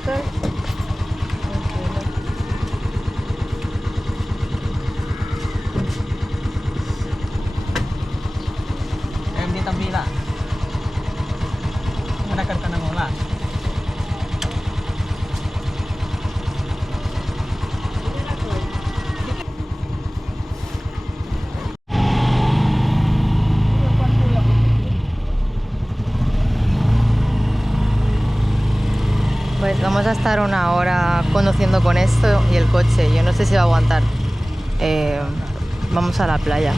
pasar. Hindi tambila. Manakad ka ng ula. Pues vamos a estar una hora conduciendo con esto y el coche. Yo no sé si va a aguantar. Vamos a la playa.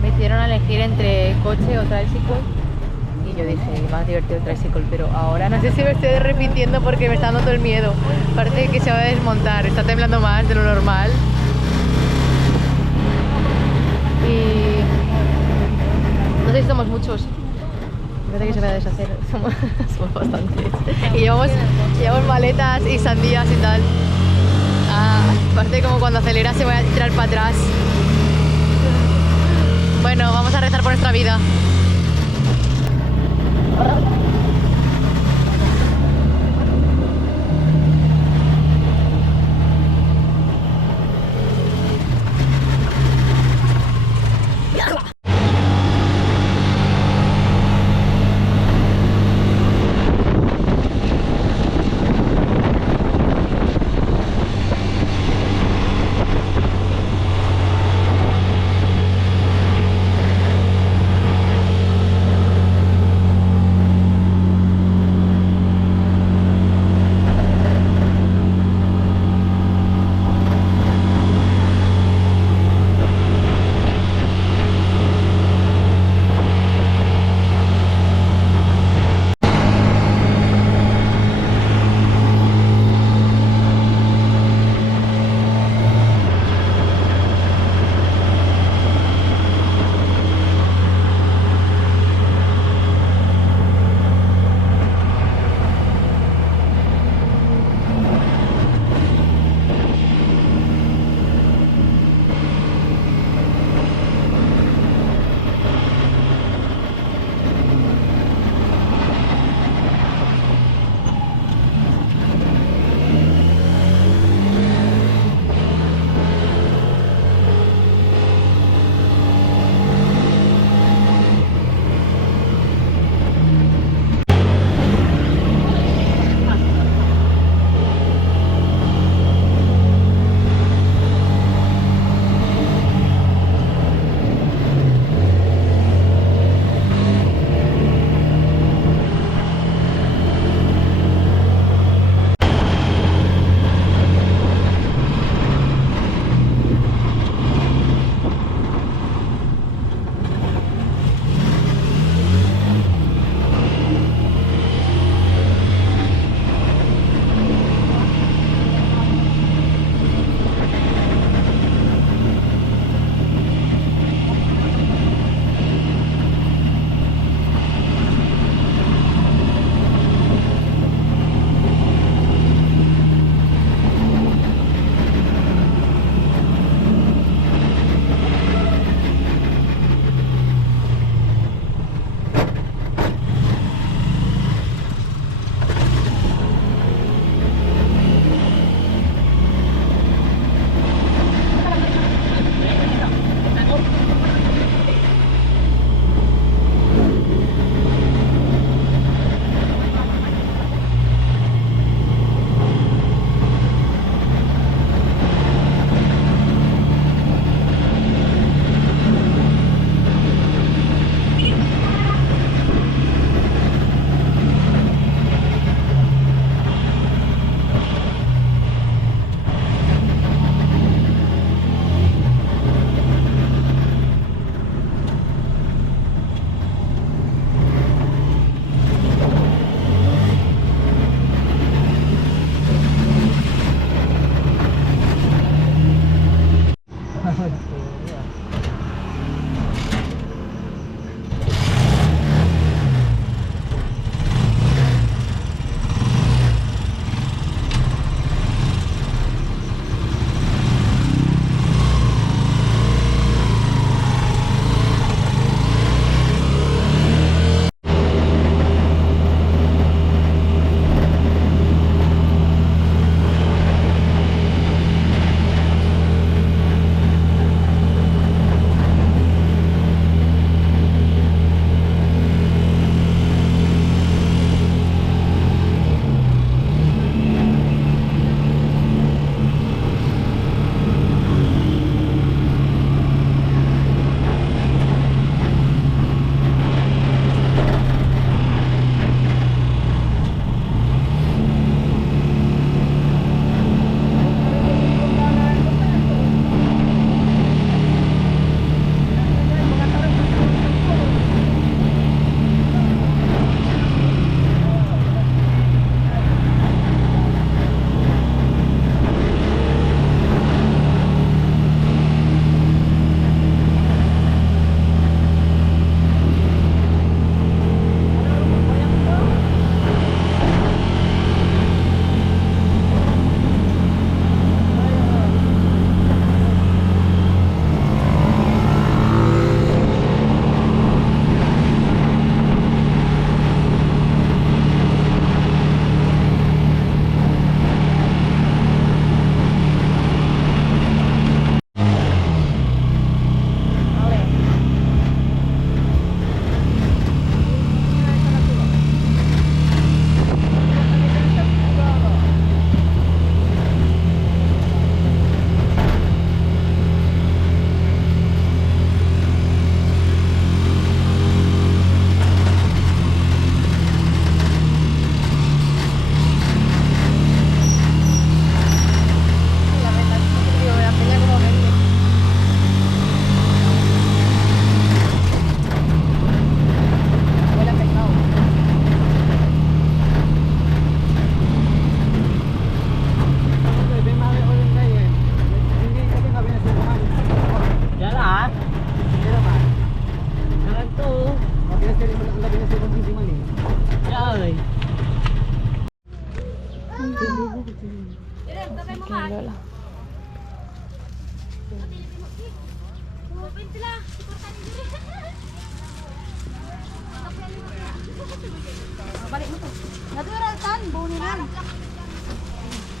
Me hicieron elegir entre coche o tricycle y yo dije, más divertido el tricycle, pero ahora no sé si me estoy repitiendo porque me está dando todo el miedo. Parece que se va a desmontar, está temblando más de lo normal. Y no sé si somos muchos. Parece que se va a deshacer, somos bastantes. Y llevamos maletas y sandías y tal. Parece como cuando aceleras se va a tirar para atrás. Bueno, vamos a rezar por nuestra vida.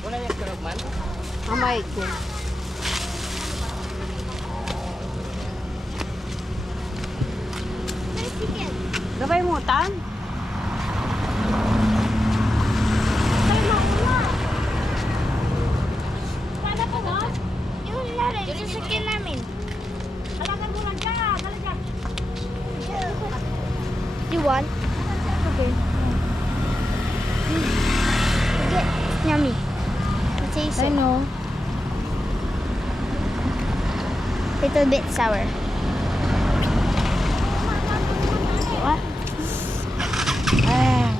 Wala yung karog man. Mamay ko. Gabay mo, tan? Yung sasakyan namin. You want? Okay. Okay. Yummy. It tastes I know. little bit sour. What? Ah.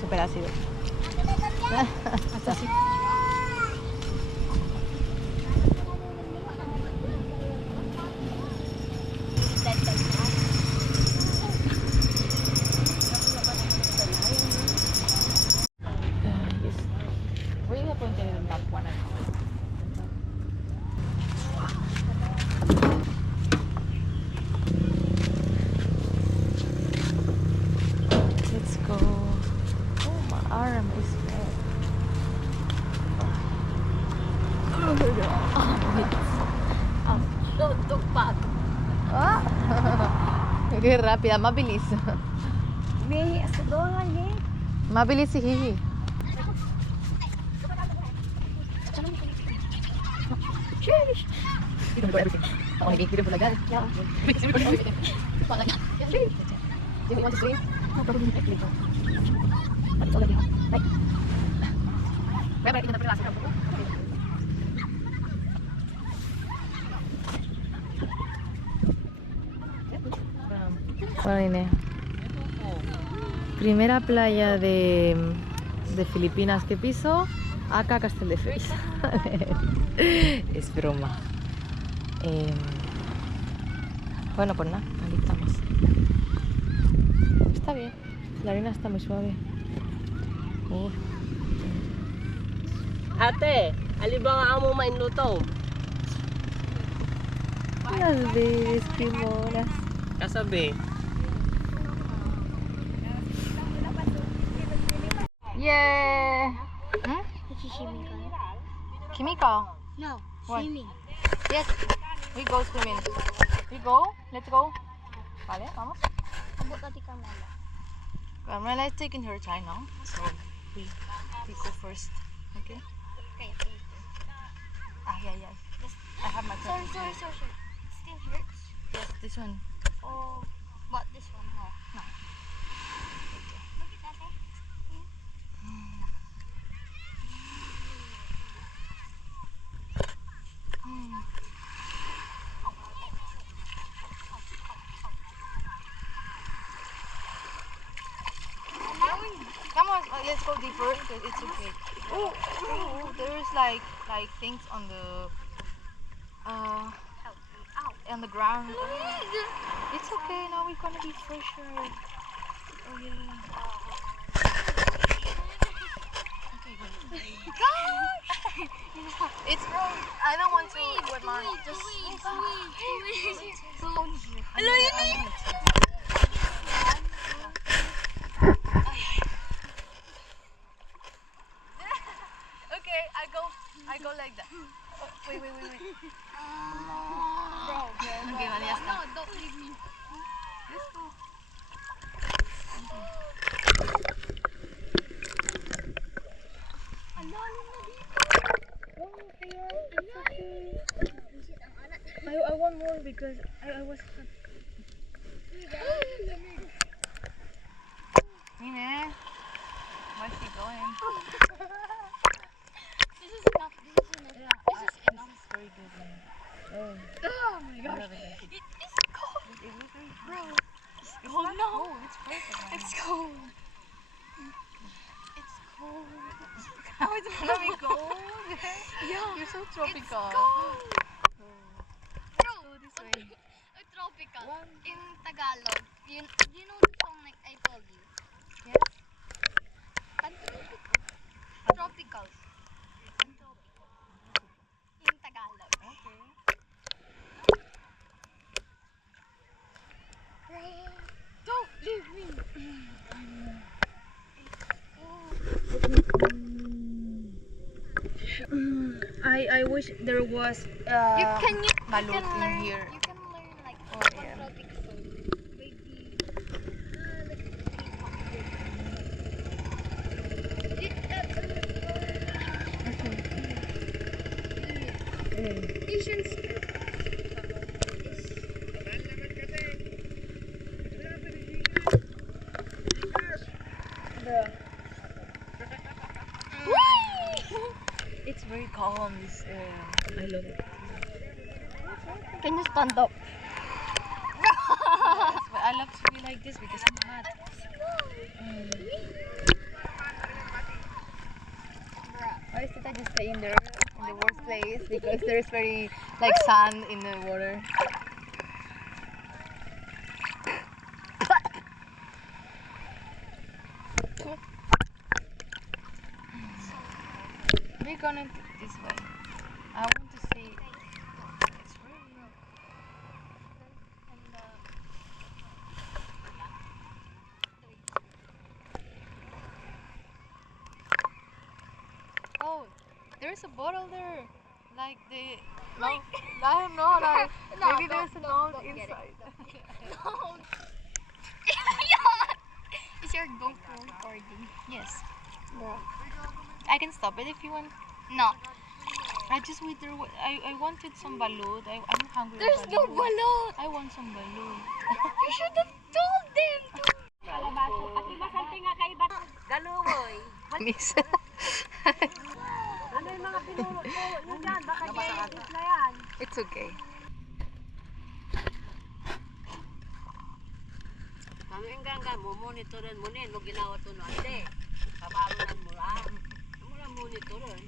Su pedacito. Voy a poner el tapuan. Let's go. Oh, my arm is red. Tugpag. Ah. Qué rápida, mabilis. May asadongan eh. Mabilis si Hihi. Ako nagkikirin pula gan. Do you want to swim? No, probably not. But it's already hot. Right. Remember, it's not the Bueno, primera playa de Filipinas que piso, acá Castelldefels. Es broma. Bueno, pues nada, aquí estamos. Está bien, la arena está muy suave. Ate, alin ba nga amo mainluto? Las bebés primoras. Kasabi. Yeah! Kimiko? No, What? swimming. Yes, we go swimming. We go? Let's go. Vale, vamos. Abot natin Carmela. Carmela is taking her time now, so we go first. Okay? Okay. Ah, yeah. I have my Sorry. present. It still hurts. Yes, this one. Oh, but this one, no. No. Look at that. Come on, let's go deeper because it's okay. Oh, there's like things on the on the ground. It's okay. Now we're gonna be fresher. Oh yeah. Okay, wait. It's wrong. I don't want to wet my. Just Okay, I go like that. Oh, wait. Okay, vale, ya está. No, don't leave me. Let's go. Ang lalim na dito. I want more because I was. Hey man, where's she going? This is enough. This is Very good, man. Oh my gosh. It's cold. It looks very Bro, it's It's cold not now. cold. It's perfect. Right It's now. cold. cold. How is it gonna be cold? Yeah. You're so tropical. Bro, this way. tropical. In Tagalog, you know the song like I told you? Yes. Pantropical. Tropical. Pantropical. In Tagalog. Okay. Don't leave me. I wish there was You can balut in learn. here. You can learn like Oh, yeah. Pantropic song. Maybe. Asian script. It's very calm. This I love it. Can you stand up? But I love to be like this because I'm hot. Why is Tita just staying there in the worst place? Because there's very like sand in the water. We're gonna this way. I want to see. It's really. Oh, there's a bottle there. Like the. No, I don't know. Like, maybe there's a note inside. Is your GoPro recording? Yes. Bro. I can stop it if you want. No. I just wait there. I wanted some balut. I'm hungry. There's of no balut. I want some balut. You should have told them to. Galumoy. Miss. Ano yung mga pinulot ko? Yun yan, baka i-edit na yan. It's okay. Kami hanggang mo, monitorin mo mo ginawa ito no, ate. Kabalunan mo lang. Mo lang monitorin.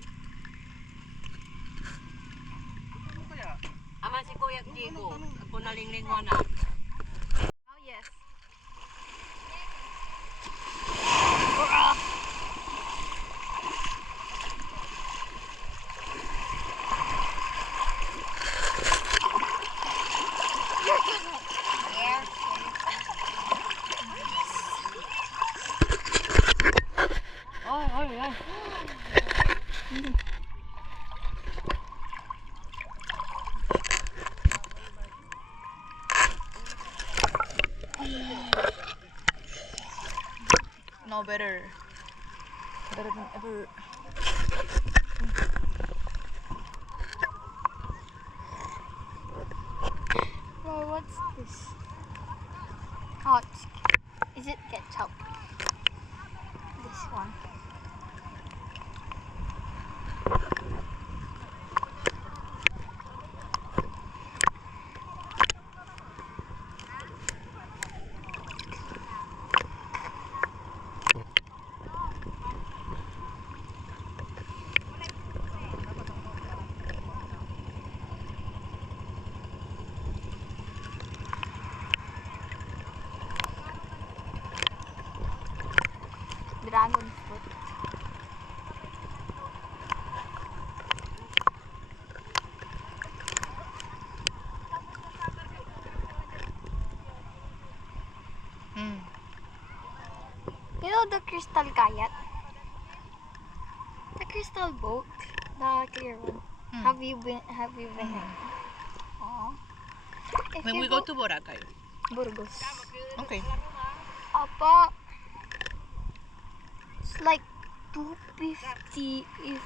Aman si Kuya Diego, ako nalingling mo na. Oh yes. Ay. No, better than ever. Bro, what's this? Oh, is it ketchup? This one. Dragon fruit. You know the crystal kayak? The crystal boat? The clear one. Have you been here? Oh. When we go to Boracay. Burgos. Okay. Apa? It's like 250 if